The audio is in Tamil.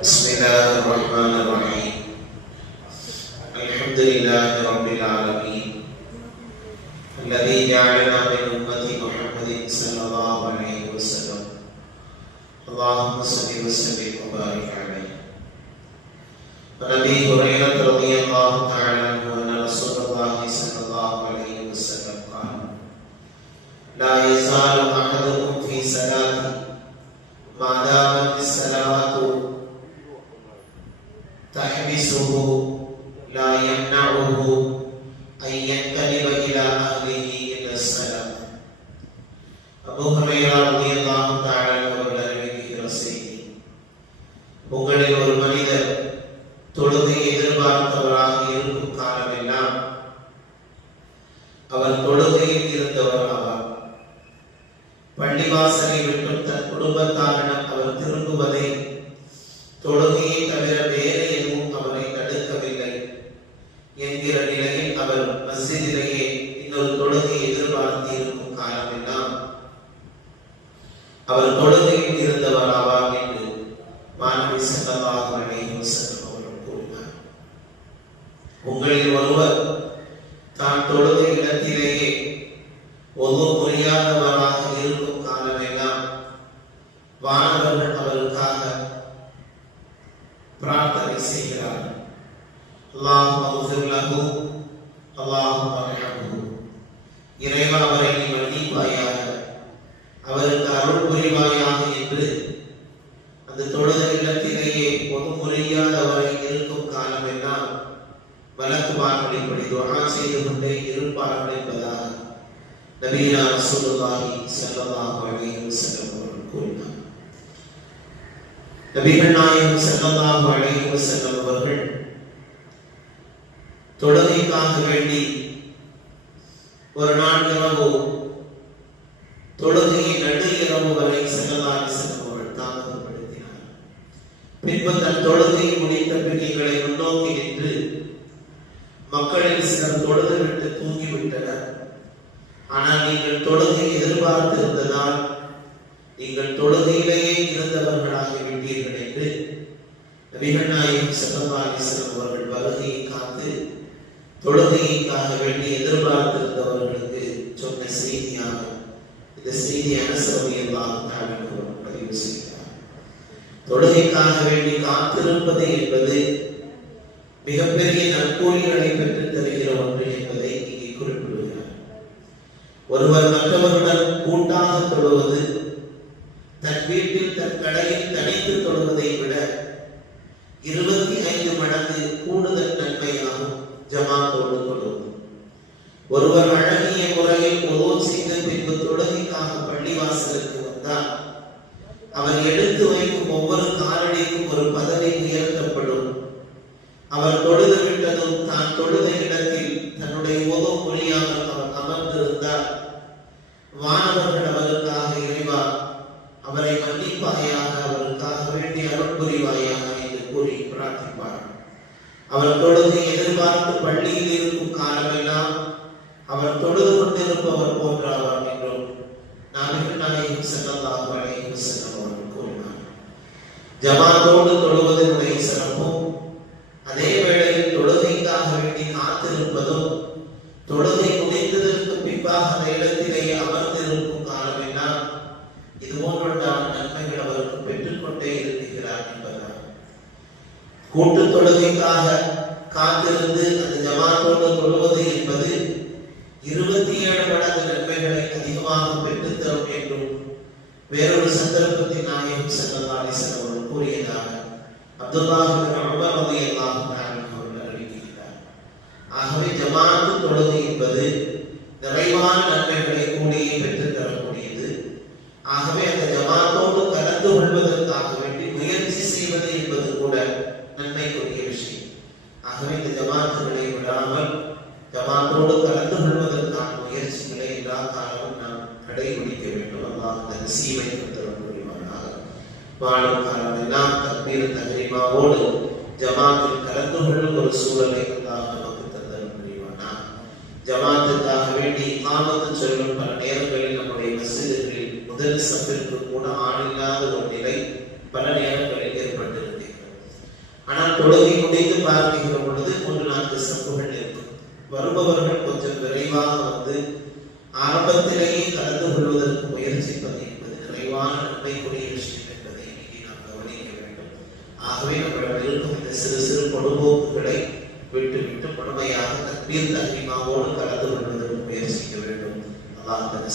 بسم الله الرحمن الرحيم الحمد لله رب العالمين الذي جعلنا من أمة محمد صلى الله عليه وسلم اللهم صل وسلم وبارك عليه عن ابي تحبسه لا يمنعه ان ينقلب الى اهله الى السلام அபூ ஹுரைரா ரலியல்லாஹு தஆலா அவர்கள் அறிவிக்கிற செய்தி உங்களில் ஒரு மனிதர் தொழுகை எதிர்பார்த்தவராக இருக்கும் காலமெல்லாம் அவர் தொழுகையில் இருந்தவர் ஆவார் பள்ளிவாசலை விட்டு தன் குடும்பத்தாரிடம் ஒது புரியாதவராக இருக்கும் காலமெல்லாம் வானவர்கள் அவருக்காக பிரார்த்தனை செய்கிறார் அல்லாஹ் மகுஃபிர் லஹு அல்லாஹ் இறைவா அவரை நீ மன்னிப்பாயாக அவருக்கு அருள் புரிவாயாக என்று அந்த தொழுத இல்லத்திலேயே பொது புரியாதவரை இருக்கும் காலமெல்லாம் வழக்கு இப்படி துவா செய்து கொண்டே இருப்பார்கள் என்பதாக நபீனா ரசூலுல்லாஹி ஸல்லல்லாஹு அலைஹி வஸல்லம் அவர்கள் கூறினார். நபிகள் நாயகம் ஸல்லல்லாஹு அலைஹி வஸல்லம் அவர்கள் தொழுகைக்காக வேண்டி ஒரு நாள் இரவு தொழுகையின் நடு இரவு வரை ஸல்லல்லாஹு அலைஹி வஸல்லம் அவர்கள் தாமதப்படுத்தினார் பின்பு தன் தொழுகையை முடித்த பின் எங்களை முன்னோக்கி நின்று மக்களில் சிலர் தொழுது விட்டு தூங்கிவிட்டனர். ஆனால் நீங்கள் தொழுகை எதிர்பார்த்திருந்ததால் நீங்கள் தொழுகையிலேயே இருந்தவர்களாகி விட்டீர்கள் என்று நபிகள் நாயகம் செல்லவாரிசனம் அவர்கள் வருகையை காத்து தொழுகைக்காக வேண்டி எதிர்பார்த்திருந்தவர்களுக்கு சொன்ன செய்தியாக இந்த செய்தி அனசரவையெல்லாம் பதிவு செய்கிறார். தொழுகைக்காக வேண்டி காத்திருப்பது என்பது மிகப்பெரிய நற்கூலிகளை பெற்றுத் தருகிற ஒன்று என்பதை ஒருவர் மற்றவருடன் கூட்டாக தொழுவது தன் வீட்டில் தன் கடையில் தனித்து தொழுவதை விட இருபத்தி ஐந்து மடங்கு கூடுதல் நன்மையாகும் ஜமாத்தோடு தொழுவது. ஒருவர் அழகிய முறையில் உதவு செய்த பின்பு தொழுகைக்காக பள்ளிவாசலுக்கு வந்தால் அவர் எடுத்து வைக்கும் புரிவாயாக என்று கூறி பிரார்த்திப்பார். அவர் தொழுது எதிர்பார்த்து பள்ளியில் இருக்கும் காலமெல்லாம் அவர் தொழுது கொண்டிருப்பவர் போன்றாவார் என்றும் நபிகள் நாயகம் ஸல்லல்லாஹு அலைஹி வஸல்லம் கூறினார். ஜமாத்தோடு தொழுவதனுடைய சிறப்பும் அதே வேளையில் தொழுகைக்காக வேண்டி காத்திருப்பதும் தொழுகை முடிந்ததற்கு பின்பாக அந்த இடத்தில் கூட்டு தொழுகைக்காக காத்திருந்து அந்த ஜமாத்தோடு தொழுவது என்பது இருபத்தி ஏழு மடங்கு நன்மைகளை அதிகமாக பெற்றுத் தரும் என்றும் வேறொரு சந்தர்ப்பத்தில் நாயகம் ஸல்லல்லாஹு அலைஹி அவர்கள் கூறியதாக அப்துல்லாஹ் அறிவிக்கிறார் ஆகவே ஜமாத்து தொழுது என்பது நிறைவான நன்மைகளை கூடியே பெற்றுத் தரக்கூடியது. ஆகவே அந்த ஜமாத்தோடு கலந்து கொள்வதற்காக வேண்டும் முயற்சி செய்வது என்பது கூட நன்மைக்குரிய விஷயம் ஆகவே இந்த ஜமாத்துகளை விடாமல் ஜமாத்தோடு கலந்து கொள்வதற்கான முயற்சிகளை எல்லா காலமும் நாம் கடைபிடிக்க வேண்டும் அல்லாஹ் அந்த நசீவை தந்தவர் புரிவானாக வாழும் காலம் எல்லாம் தகரிமாவோடு ஜமாத்தில் கலந்து கொள்ளும் ஒரு சூழலை அல்லாஹ் நமக்கு தந்தவர் புரிவானாக. ஜமாத்துக்காக வேண்டி ஆபத்து சொல்லும் பல நேரங்களில் நம்முடைய மசிதர்களில் முதல் சப்பிற்கு கூட ஆளில்லாத ஒரு நிலை பல நேரங்களில் ஏற்பட்டிருக்கிறது. தொழுகை முடிந்து பார்க்கின்ற பொழுது மூன்று நான்கு சப்புகள் இருக்கும். வருபவர்கள் கொஞ்சம் விரைவாக வந்து ஆரம்பத்திலேயே கலந்து கொள்வதற்கு முயற்சிப்பது என்பது நிறைவான நன்மைக்குரிய விஷயம் என்பதை இங்கே நாம் கவனிக்க வேண்டும் ஆகவே நம்மிடம் இருக்கும் இந்த சிறு சிறு பொழுதுபோக்குகளை விட்டு விட்டு முழுமையாக தக்பீர் தகிமாவோடு கலந்து கொள்வதற்கு முயற்சிக்க வேண்டும். அல்லாஹ் அந்த